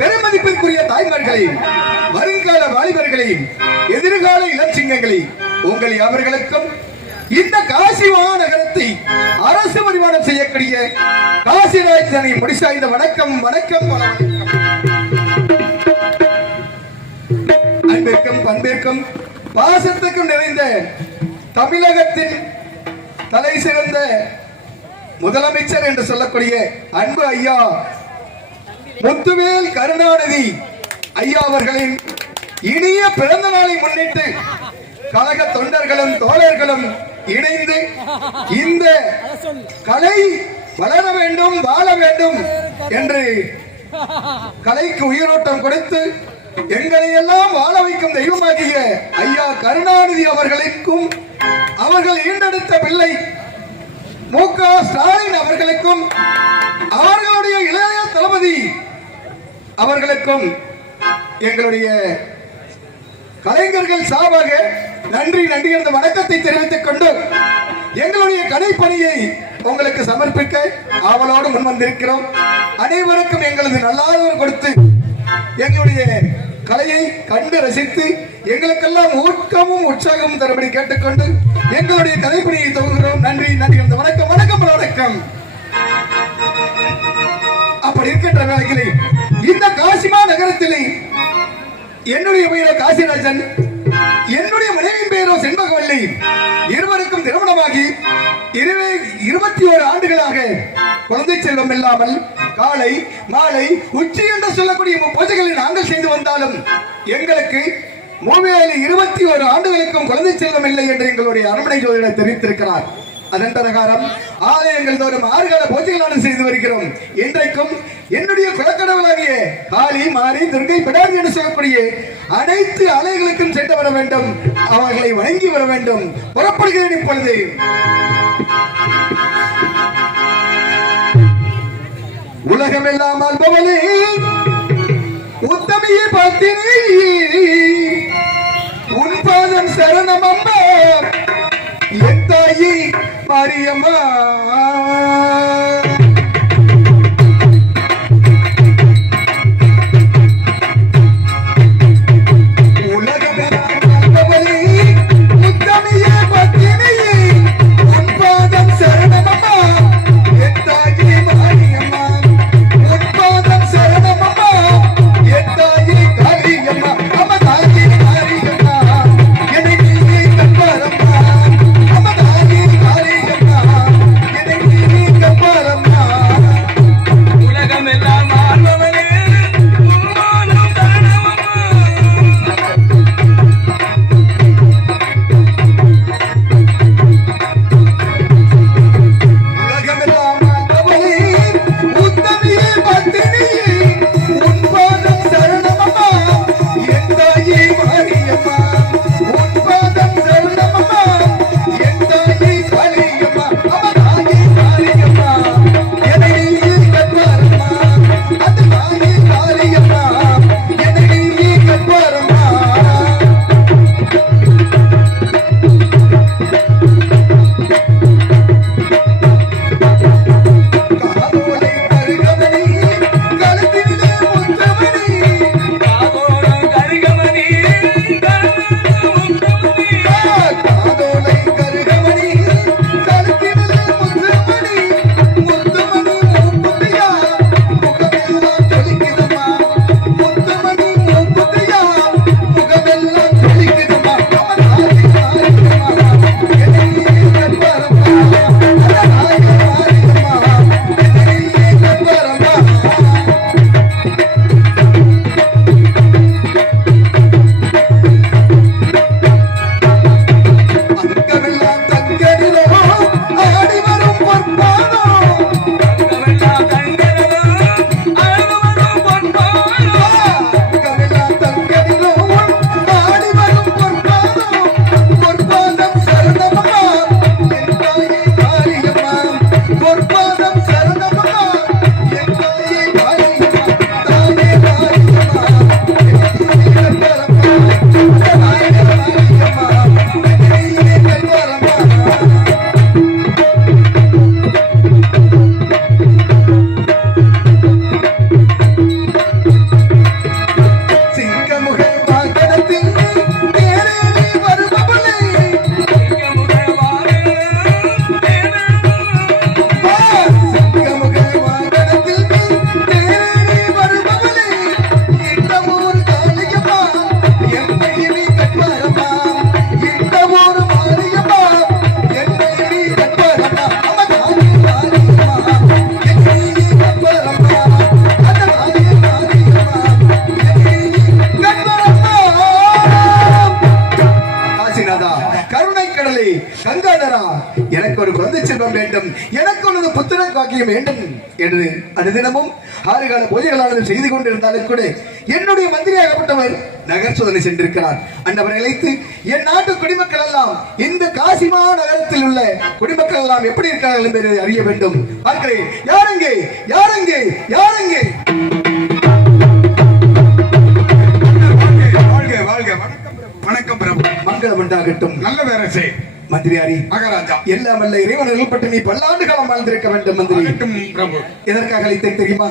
பெருமதிப்பிற்குரிய தாய்மார்களையும் வருங்கால வாலிபர்களையும் எதிர்கால இளஞ்சிங்கங்களையும் உங்கள் அவர்களுக்கும் இந்த காசி மாநகரத்தை அரசு பரிமாணம் செய்யக்கூடிய காசிராஜனை முடிசா இந்த வணக்கம் வணக்கம் அன்பிற்கும் பண்பிற்கும் பாசத்துக்கும் நிறைந்த தமிழகத்தின் தலை சிறந்த முதலமைச்சர் என்று சொல்லக்கூடிய அன்பு ஐயா முத்துவேல் கருணாநிதி ஐயா அவர்களின் இனிய பிறந்த நாளை முன்னிட்டு கழக தொண்டர்களும் தோழர்களும் இணைந்து இந்த கலை வளர வேண்டும் வாழ வேண்டும் என்று கலைக்கு உயிரோட்டம் கொடுத்து எங்களை எல்லாம் வாழ வைக்கும் தெய்வமாகிய ஐயா கருணாநிதி அவர்களுக்கும் அவர்கள் ஈண்டெடுத்த பிள்ளை மு.க. ஸ்டாலின் அவர்களுக்கும் அவர்களுடைய இளைய தளபதி அவர்களுக்கும் எங்களுடைய கலைஞர்கள் சார்பாக நன்றி நன்றி என்ற வணக்கத்தை தெரிவித்துக் கொண்டு எங்களுடைய கலைப்பணியை உங்களுக்கு சமர்ப்பிக்க ஆவலோடு முன்வந்திருக்கிறோம். அனைவருக்கும் எங்களது நல்லாதரவு கொடுத்து எங்களுடைய கலையை கண்டு ரசித்து எங்களுக்கெல்லாம் ஊக்கமும் உற்சாகமும் தரும்படி கேட்டுக்கொண்டு எங்களுடைய கலைப்பணியை துவங்குகிறோம். நன்றி நன்றி என்ற வணக்கம் வணக்கம் வணக்கம். அப்படி இருக்கின்ற வேளையிலே இந்த காசிமா நகரத்திலே என்னுடைய பெயரோ காசிராஜன், என்னுடைய மனைவியின் பெயரோ செண்பகவல்லி. இருவருக்கும் திருமணமாகி 21 ஆண்டுகளாக குழந்தை செல்வம் இல்லாமல் காலை மாலை உச்சி என்று சொல்லக்கூடிய பூஜைகளை நாங்கள் செய்து வந்தாலும் எங்களுக்கு 21 ஆண்டுகளுக்கும் குழந்தை செல்வம் இல்லை என்று எங்களுடைய அரண்மனை ஜோதிடர் தெரிவித்திருக்கிறார். அதன் பிரகாரம் ஆலயங்கள் தோறும் 6 கால பூஜைகளான செய்து வருகிறோம். இன்றைக்கும் என்னுடைய குலக்கடவுளாகிய காளி மாரி துர்கை பிடாரி என்று சொல்லக்கூடிய அனைத்து ஆலயங்களுக்கும் சென்று வர வேண்டும், அவர்களை வணங்கி வர வேண்டும். புறப்படுகிறேன் இப்பொழுது. உலகமெல்லாம் அல்பவனே உத்தமியை பார்த்தினே உன் பாதம் சரணம் அம்மா என் தாயி மாரியம்மா. உலகமே காசிநாதா, கருணை கடலே, கங்காதரா, எனக்கு ஒரு குழந்தை செல்வம் வேண்டும், எனக்கு ஒரு புத்திர காக்கியம் வேண்டும் என்று அனுதினமும் 6 கால பூஜைகளானது செய்து கொண்டிருந்தாலும் கூட என்னுடைய மந்திரியாகப்பட்டவர் நகர் சோதனை சென்றிருக்கிறார். அன்னவரை அழைத்து என் நாட்டு குடிமக்கள் எல்லாம் இந்த காசிமா நகரத்தில் உள்ள குடிமக்கள் எல்லாம் எப்படி இருக்கிறார்கள் என்பதை அறிய வேண்டும். பார்க்கிறேன். யாரெங்கே யாரெங்கே யாரெங்கே? வணக்கம் பிரபு. மங்களம் உண்டாகட்டும். நல்ல வேரசே மந்திரியாரி மகாராஜா. எல்லாம் அல்ல இறைவன் பட்டு நீ பல்லாண்டு காலம் வாழ்ந்திருக்க வேண்டும். மந்திரி பிரபு, எதற்காக அழைத்தேன் தெரியுமா?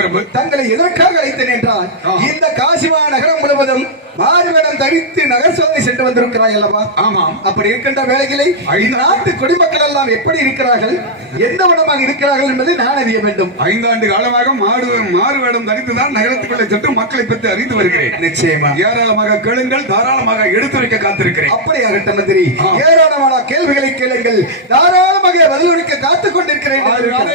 பிரபு, தங்களை எதற்காக அழைத்தேன் என்றால் இந்த காசிமா நகரம் முழுவதும் மாறுவேடம் தரித்து நகர் சோதனை சென்று வந்திருக்கிறாய் அல்லவா? ஆமாம். அப்படி இருக்கின்ற வேளைகளை இந்த நாட்டு குடிமக்கள் எல்லாம் எப்படி இருக்கிறார்கள், எந்த வனமாக இருக்கிறார்கள் என்பதை நான் அறிய வேண்டும். 5 ஆண்டு காலமாக மாறுவேடம் தரித்துதான் நகரத்துக்குள்ளே சென்று மக்களை பற்றி அறிந்து வருகிறேன். நிச்சயமா ஏராளமாக கேளுங்கள், தாராளமாக எடுத்துரைக்க காத்திருக்கிறேன். அப்படியாகட்டும் மந்திரி, ஏராளமான கேள்விகளை கேளுங்கள், தாராளமாக பதிலளிக்க காத்துக் கொண்டிருக்கிறேன்.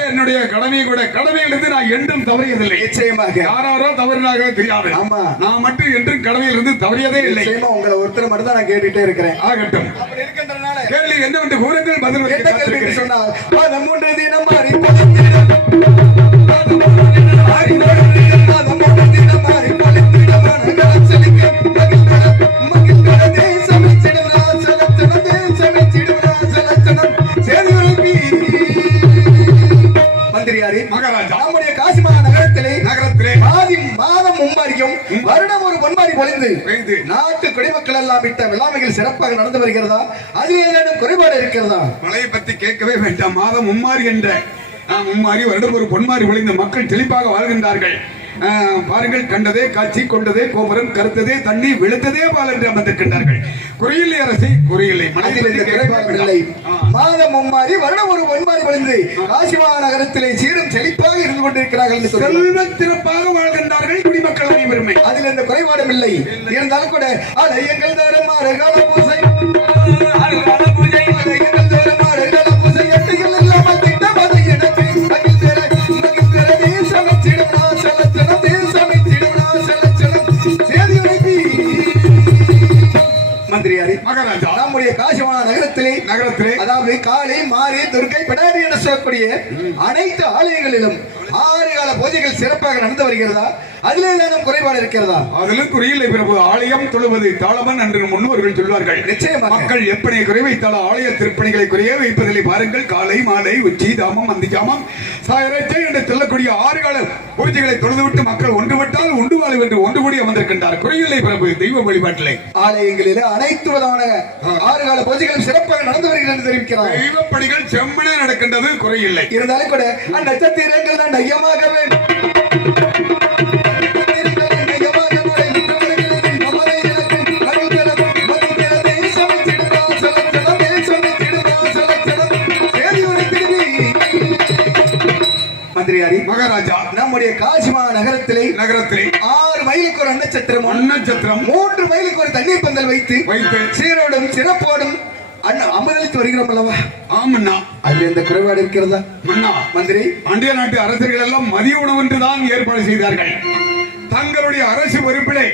என்னுடைய கடமையிலிருந்து நான் என்றும் தவறியதில்லை. நிச்சயமாக யாரோ தவறினாக தெரியாது. ஆமா, நான் மட்டும் என்றும் கடமையிலிருந்து தவறியதே இல்லை. உங்களை ஒருத்தர் மட்டும் தான் நான் கேட்டுட்டே இருக்கிறேன். ஆகட்டும். அப்படி இருக்கின்றனால கேள்வி என்னவென்று கூறுங்கள், பதில் சொன்னால் தினம் மாறி மகாராஜா, நம்முடைய காசிமா நகரத்திலே மாதம் மும்மாரியும் வருடம் ஒரு பொன்மாரி பொழிந்து நாட்டு குடிமக்கள் எல்லாம் விட்ட விழாமைகள் சிறப்பாக நடந்து வருகிறதா? அதில் ஏதேனும் குறைபாடு இருக்கிறதா? மழையை பற்றி கேட்கவே வேண்டாம். மாதம் மும்மாரி என்ற மும்மாரி வருடம் ஒரு பொன்மாரி பொழிந்த மக்கள் செழிப்பாக வாழ்கின்றார்கள். பாருங்கள், கண்டதே காட்சி, கொண்டதே கோபுரம், கருத்ததே தண்ணி, விழுத்ததே பால் என்று அமர்ந்திருக்கின்றார்கள். குறையில்லை அரசே, குறையில்லை. இல்லை. மாதம் மும்மாரி வருடம் ஒரு பொன்மாரி பொழிந்து காசிமா நகரத்திலே சீரும் செழிப்பாக இருந்து கொண்டிருக்கிறார்கள். செல்வ சிறப்பாக வாழ்கின்றார்கள் குடிமக்கள் அனைவருமே. அதில் எந்த குறைபாடும் இல்லை. இருந்தாலும் கூட எங்கள் தரம் அருகால பூசை மகாராஜா, நம்முடைய காசிமா நகரத்திலே அதாவது காளி, மாரி, துர்க்கை, பிடாரி என்று சொல்லக்கூடிய அனைத்து ஆலயங்களிலும் 6 கால பூஜைகள் சிறப்பாக நடந்து வருகிறதா? அதிலே ஏதாவது குறைபாடு இருக்கிறதா? அதிலும் குறையில்லை பிரபு. ஆலயம் தொழுவது தாளமன் என்று முன்னோர்கள் சொல்வார்கள். நிச்சயமாக மக்கள் எப்படி குறை வைத்தாலும் ஆலய திருப்பணிகளை குறைய வைப்பதில்லை. பாருங்கள், காலை, மாலை, உச்சி, தாமம், அந்தி ஜாமம், சாயரச்சை என்று சொல்லக்கூடிய 6 கால பூஜைகளை தொழுதுவிட்டு மக்கள் ஒன்றுவிட்டால் உண்டு வாழ்வு என்று ஒன்று கூடி அமர்ந்திருக்கின்றார். குறையில்லை பிரபு. தெய்வ வழிபாட்டிலே ஆலயங்களில் அனைத்து விதமான 6 கால பூஜைகளும் சிறப்பாக நடந்து வருகிறது தெரிவிக்கிறார். தெய்வ பணிகள் செம்மனே நடக்கின்றது, குறையில்லை. இருந்தாலும் கூட அந்த நட்சத்திரங்கள் தான் ஐயமாக வேண்டும். மகாராஜா, நம்முடைய காசிமா நகரத்திலே 6 மைலுக்கு ஒரு அன்னச்சத்திரம், 3 மைலுக்கு ஒரு தண்ணீர் பந்தல் வைத்து சீரோடும் சிறப்போடும் அமர்ந்து வருகிறோம் அல்லவா? ஆமண்ணா. அதுல எந்த குறைபாடு இருக்கிறதா? மந்திரி, பாண்டிய நாட்டு அரசர்கள் எல்லாம் மதிய உணவு என்றுதான் ஏற்பாடு செய்தார்கள். தங்களுடைய அரசு பொறுப்பிலே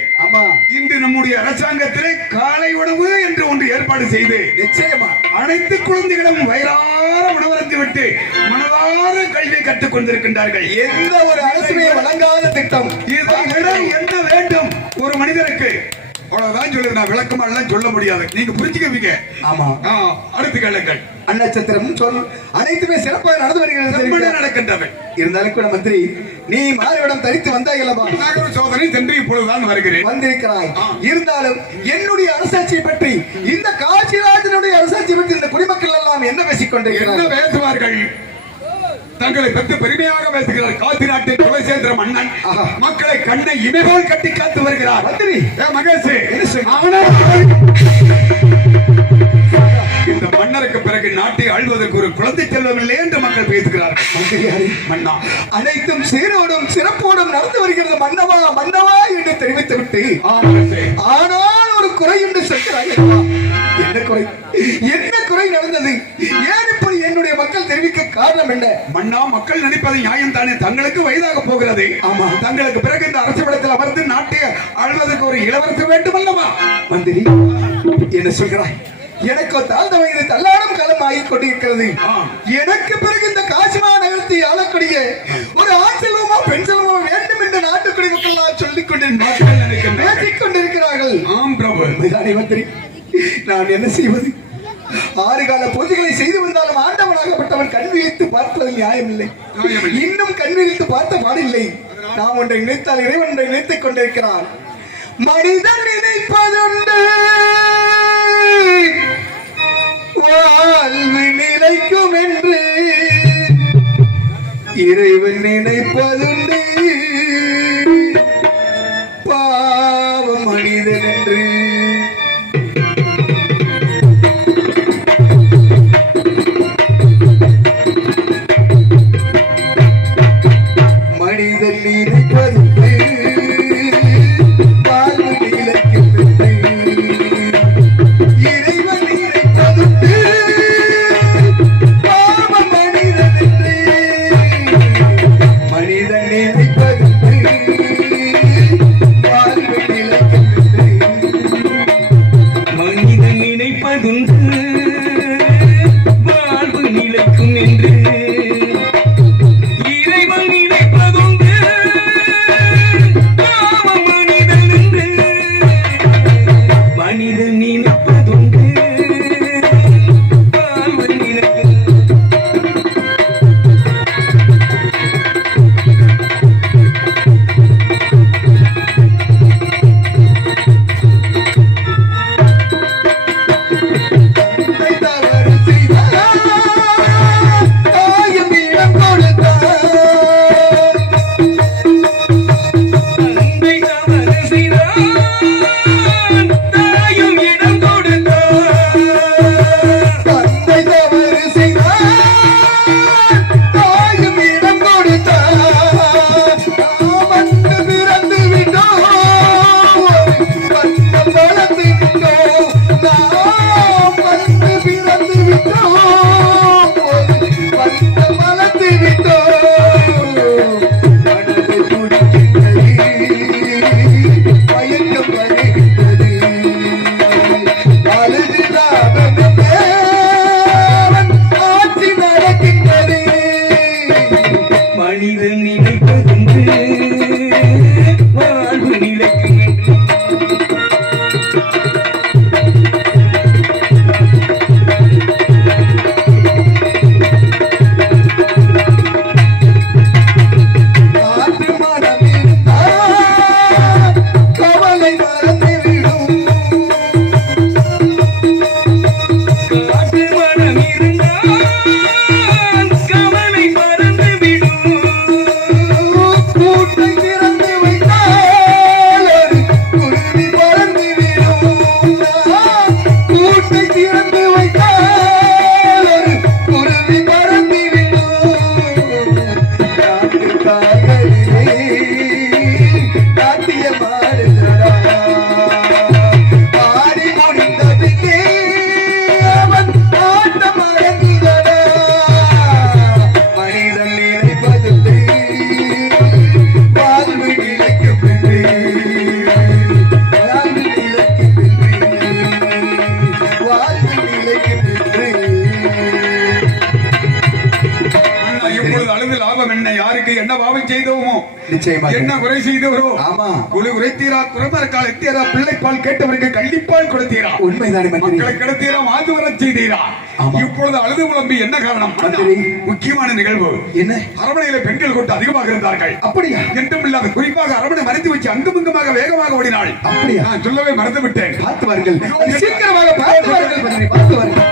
இன்று நம்முடைய அரசாங்கத்திலே காலை உணவு என்று ஒன்று ஏற்பாடு செய்து நிச்சயமா அனைத்து குழந்தைகளும் வயிறார உணவருந்து விட்டு மனதார கல்வியை கற்றுக் கொண்டிருக்கின்றார்கள். எந்த ஒரு அரசுமே வழங்காத திட்டம். இதை விட என்ன வேண்டும் ஒரு மனிதருக்கு? அவ்வளவுதான் சொல்லுது. நான் விளக்கமா எல்லாம் சொல்ல முடியாது, நீங்க புரிஞ்சுக்குவீங்க. ஆமா, அடுத்து கேளுங்கள். அன்னச்சத்திரம் சொல் அனைத்துமே சிறப்பாக நடந்து வருகிறது, நடக்கின்றன. இருந்தாலும் கூட மந்திரி, நீ மாறுவிடம் தரித்து வந்தாய் அல்லவா? நகர சோதனை சென்று இப்பொழுதுதான் வருகிறேன். வந்திருக்கிறாய். இருந்தாலும் என்னுடைய அரசாட்சியை பற்றி, இந்த காசிராஜனுடைய அரசாட்சியை பற்றி இந்த குடிமக்கள் எல்லாம் என்ன பேசிக் கொண்டிருக்கிறார்கள்? என்ன பேசுவார்கள்? தங்களை பற்றி பெருமையாக பேசுகிறார். காசி நாட்டின் குலசேகர மன்னன் மக்களை கண்ணை இமைபோல் கட்டி காத்து வருகிறார். மந்திரி மகேஷ், இந்த மன்னருக்கு பிறகு நாட்டை ஆள்வதற்கு ஒரு குழந்தை செல்வம் இல்லை என்று மக்கள் பேசுகிறார்கள். மன்னா, அனைத்தும் சீரோடும் சிறப்போடும் நடந்து வருகிறது மன்னவா மன்னவா என்று தெரிவித்து விட்டு ஆனால் ஒரு குறை என்று சொல்கிறார்கள். என்ன குறை என்ன குறை நடந்தது? ஏன் இப்படி என்னுடைய மக்கள் தெரிவிக்க காரணம் என்ன? மன்னா, மக்கள் நினைப்பது நியாயம் தானே. தங்களுக்கு வயதாக போகிறது. ஆமா. தங்களுக்கு பிறகு இந்த அரசு படத்தில் அமர்ந்து நாட்டை ஆள்வதற்கு ஒரு இளவரசர் வேண்டும் அல்லவா? மந்திரி, என்ன சொல்கிறாய்? எனக்கு தாழ்ந்த வயது தள்ளாடும் காலம் ஆகிக் கொண்டிருக்கிறது. எனக்கு பிறகு இந்த காசிமா நகரத்தை ஆளக்கூடிய ஒரு ஆண் செல்வமோ பெண் செல்வமோ வேண்டும் என்று நாட்டு குடிமக்கள் சொல்லிக் கொண்டிருக்கிறார்கள். மந்திரி, நான் என்ன செய்வது? 6 கால பூஜைகளை செய்து வந்தாலும் ஆண்டவனாகப்பட்டவன் கண் விழித்து பார்ப்பது நியாயமில்லை. இன்னும் கண் விழித்து பார்த்த பாடில்லை. நாம் ஒன்றை நினைத்தால் இறைவன் ஒன்றை நினைத்துக் கொண்டிருக்கிறான். மனிதன் நினைப்பதுண்டு வாழ்வு நிலைக்கும் என்று, இறைவன் நினைப்பதுண்டு பாவ மனிதன் என்று. மனிதன் நினைப்பதுண்டு வாழ்வு நிலைக்கும் என்று, இறைவன் நினைப்பதுண்டு பாவ மனிதன் என்று. மனிதன் நினைப்பதுண்டு வாழ்வு நிலைக்கும் என்று. மனிதன் நினைப்பதுண்டு வாழ்வு நிலைக்கும் என்று, இறைவன் நினைப்பதுண்டு பாவ மனிதன் என்று. மனிதன் நினைப்பதுண்டு வாழ்வு நிலைக்கும். தந்தை தவறு செய்தார், தாயும் இடம் கொடுத்தார். தந்தை தவறு செய்தான், தாயும் இடம் கொடுத்தார். தந்தை தவறு செய்தார், தாயும் இடம் கொடுத்தார். நாம் வந்து பிறந்து விட்டோம், வண்ணம் வளர்ந்து விட்டோம். நாம் வந்து பிறந்து விட்டோம், வண்ணம் வளர்ந்து விட்டோம். மனது துடிக்கின்றது, மயக்கம் வருகின்றது. அழுதுதான் தேவன் ஆட்சி நடக்கின்றது. மனிதன் நினைப்பதுண்டு வாழ்வு நிலைக்கும் என்று. காற்று மனம் இருந்தால் கவலை மறந்துவிடும். காற்று மனம் இருந்தால் கவலை மறந்துவிடும். கூட்டை திறந்து வைத்தால் ஒரு குருவி பறந்துவிடும். கூட்டை திறந்து வைத்தால் ஒரு குருவி பறந்துவிடும். நாட்டு காய்களிலே நாட்டியம் ஆடுதடா. ஆடி முடிந்த பின்னே அவன் ஆட்டம் அடங்குதடா. மனிதன் நினைப்பதுண்டு வாழ்வு நிலைக்கும் என்று. வாழ்வு நிலைக்கும் என்று. வாழ்வு நிலைக்கும் என்று. அண்ணா, இப்பொழுது அழுது லாபம் என்ன? யாருக்கு என்ன பாவம் செய்தோமோ, நிச்சயமாக. என்ன குறை செய்தவரோ, ஆமா. குழு உரைத்தீரா, குரமரக்கால் எத்தீரா, பிள்ளைப்பால் கேட்டவருக்கு கள்ளிப்பால் கொடுத்தீரா, உண்மைதானே மந்திரி? மக்களை கிடத்தீரா, மாது வரச் செய்தீரா. ஆமா. இப்பொழுது அழுது புலம்பி என்ன காரணம்? மந்திரி. முக்கியமான நிகழ்வு. என்ன? அரமனையில பெண்கள் கூட்டம் அதிகமாக இருந்தார்கள். அப்படியா? என்றும் இல்லாத குறிப்பாக அரமனை மறைத்து வச்சு அங்குமிங்குமாக வேகமாக ஓடினாள். அப்படியா? நான் சொல்லவே மறந்து விட்டேன். பார்த்து வாருங்கள். அது சீக்கிரமாக பார்த்து வாருங்கள் மந்திரி, பார்த்து வாருங்கள்.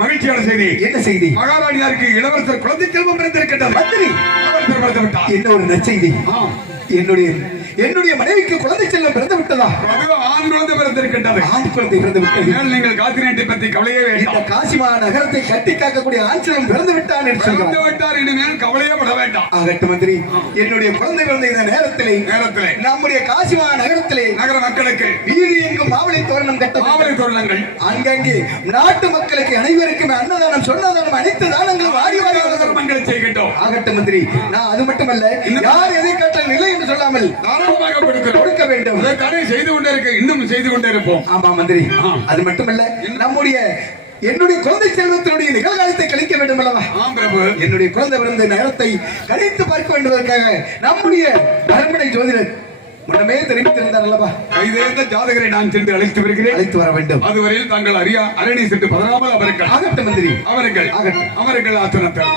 மகிழ்ச்சியான செய்தி. என்ன செய்தி? மகாராணியாருக்கு இளவரசர் குழந்தை செல்வம் பிறந்திருக்கின்றது. மந்திரி, இளவரசர் கவலைப்படுத்த விட்டார். என்ன ஒரு நற்செய்தி! ஆம். என்னுடைய மனைவிக்கு குழந்தை செல்லம் பிறந்து விட்டதா? அது ஆண் குழந்தை பிறந்திருக்கின்றது. ஆண் குழந்தை பிறந்து விட்டது. இனிமேல் நீங்கள் காசிநாட்டை பற்றி கவலையே இந்த வேண்டாம். காசிமா நகரத்தை கட்டி காக்கக்கூடிய ஆண் செல்வம் பிறந்து விட்டான் என்று பிறந்து சொல்கிறார். விட்டார். இனிமேல் கவலையே பட வேண்டாம். ஆகட்டும் மந்திரி, என்னுடைய குழந்தை பிறந்த இந்த நேரத்திலே நம்முடைய காசிமா நகரத்திலே நகர மக்களுக்கு வீதி எங்கும் மாவளை தோரணம் கட்ட மாவளை தோரணங்கள் அங்கங்கே நாட்டு மக்களுக்கு அனைவருக்கும் அன்னதானம் சொன்னதானம் அனைத்து தானங்களும் வாரி வாரி தர்மங்களை செய்கின்றோம். ஆகட்டும் மந்திரி, நான் அது மட்டுமல்ல, யார் எதை கட்ட நிலை என்று சொல்லாமல் தாராளமாக கொடுக்க வேண்டும். தடை செய்து கொண்டே இருக்க, இன்னும் செய்து கொண்டே இருப்போம். ஆமா மந்திரி, அது மட்டுமல்ல, என்னுடைய குழந்தை செல்வத்தினுடைய நிகழ்காலத்தை கழிக்க வேண்டும் அல்லவா? ஆம் பிரபு. என்னுடைய குழந்தை பிறந்த நேரத்தை கழித்து பார்க்க வேண்டுவதற்காக நம்முடைய அரண்மனை ஜோதிடர் முன்னமே தெரிவித்திருந்தார் அல்லவா? கைதேர்ந்த ஜாதகரை நான் சென்று அழைத்து வருகிறேன். அழைத்து வர வேண்டும். அதுவரையில் தாங்கள் அரணை சென்று பதறாமல் அவர்கள் ஆகட்டும் மந்திரி, அவர்கள் ஆசனத்தில்